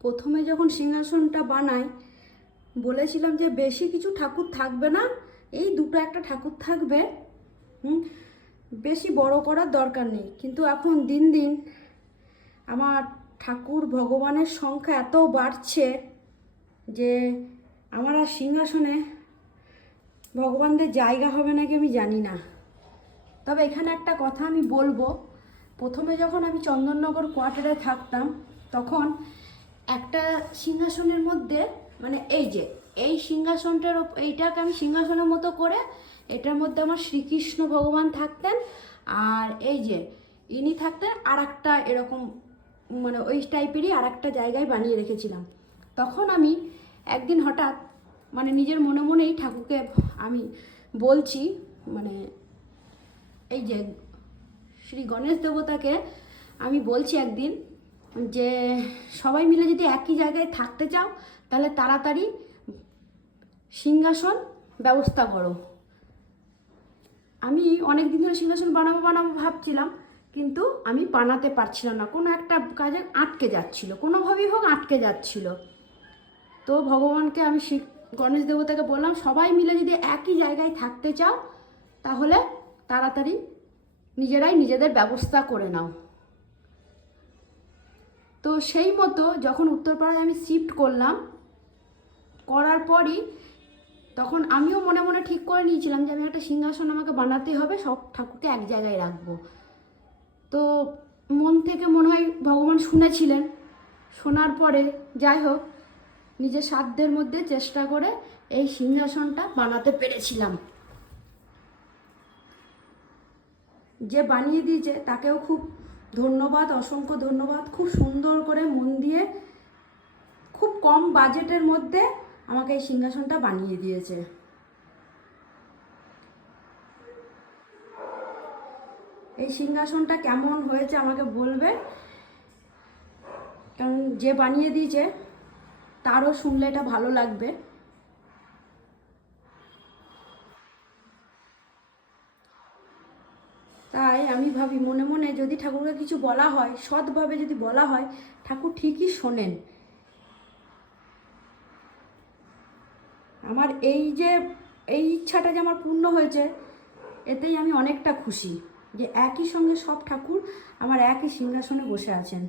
প্রথমে যখন সিংহাসনটা বানাই, বলেছিলাম যে বেশি কিছু ঠাকুর থাকবে না, এই দুটো একটা ঠাকুর থাকবে, হুম, বেশি বড় করার দরকার নেই। কিন্তু এখন দিন দিন আমার ঠাকুর ভগবানের সংখ্যা এত বাড়ছে যে আমার আর সিংহাসনে ভগবানদের জায়গা হবে নাকি আমি জানি না। তবে এখানে একটা কথা আমি বলব। প্রথমে যখন আমি চন্দননগর কোয়ার্টারে থাকতাম, তখন একটা সিংহাসনের মধ্যে মানে এই যে, এই সিংহাসনটার এইটাকে আমি সিংহাসনের মতো করে, এটার মধ্যে আমার শ্রীকৃষ্ণ ভগবান থাকতেন, আর এই যে, ইনি থাকতেন আর একটা এরকম মানে ওই টাইপেরই আর একটা জায়গায় বানিয়ে রেখেছিলাম। তখন আমি একদিন হঠাৎ মানে নিজের মনে মনেই ঠাকুরকে আমি বলছি মানে এই যে, শ্রী গণেশ দেবতাকে আমি বলছি একদিন যে সবাই মিলে যদি একই জায়গায় থাকতে চাও, তাহলে তাড়াতাড়ি সিংহাসন ব্যবস্থা করো। আমি অনেক দিন ধরে সিংহাসন বানাবো বানাবো ভাবছিলাম, কিন্তু আমি বানাতে পারছিলাম না। কোনো একটা কাজে আটকে যাচ্ছিল, কোনোভাবেই হোক আটকে যাচ্ছিল। তো ভগবানকে আমি গণেশ দেবতাকে বললাম, সবাই মিলে যদি একই জায়গায় থাকতে চাও, তাহলে তাড়াতাড়ি নিজেরাই নিজেদের ব্যবস্থা করে নাও। তো সেই মতো যখন উত্তরপাড়ায় আমি শিফট করলাম, করার পরই তখন আমিও মনে মনে ঠিক করে নিয়েছিলাম যে আমি একটা সিংহাসন আমাকে বানাতে হবে, সব ঠাকুরকে এক জায়গায় রাখব। তো মন থেকে মনে হয় ভগবান শুনেছিলেন। শোনার পরে যাই হোক, নিজের সাধ্যের মধ্যে চেষ্টা করে এই সিংহাসনটা বানাতে পেরেছিলাম। যে বানিয়ে দিয়েছে, তাকেও খুব ধন্যবাদ, অসংখ্য ধন্যবাদ। খুব সুন্দর করে মন দিয়ে, খুব কম বাজেটের মধ্যে আমাকে এই সিংহাসনটা বানিয়ে দিয়েছে। এই সিংহাসনটা কেমন হয়েছে আমাকে বলবে? কারণ যে বানিয়ে দিয়েছে, তারও শুনলে এটা ভালো লাগবে। তাই আমি ভাবি মনে মনে যদি ঠাকুরকে কিছু বলা হয়, সৎভাবে যদি বলা হয়, ঠাকুর ঠিকই শোনেন। আমার এই যে, এই ইচ্ছাটা যে আমার পূর্ণ হয়েছে, এতেই আমি অনেকটা খুশি যে একই সঙ্গে সব ঠাকুর আমার একই সিংহাসনে বসে আছেন।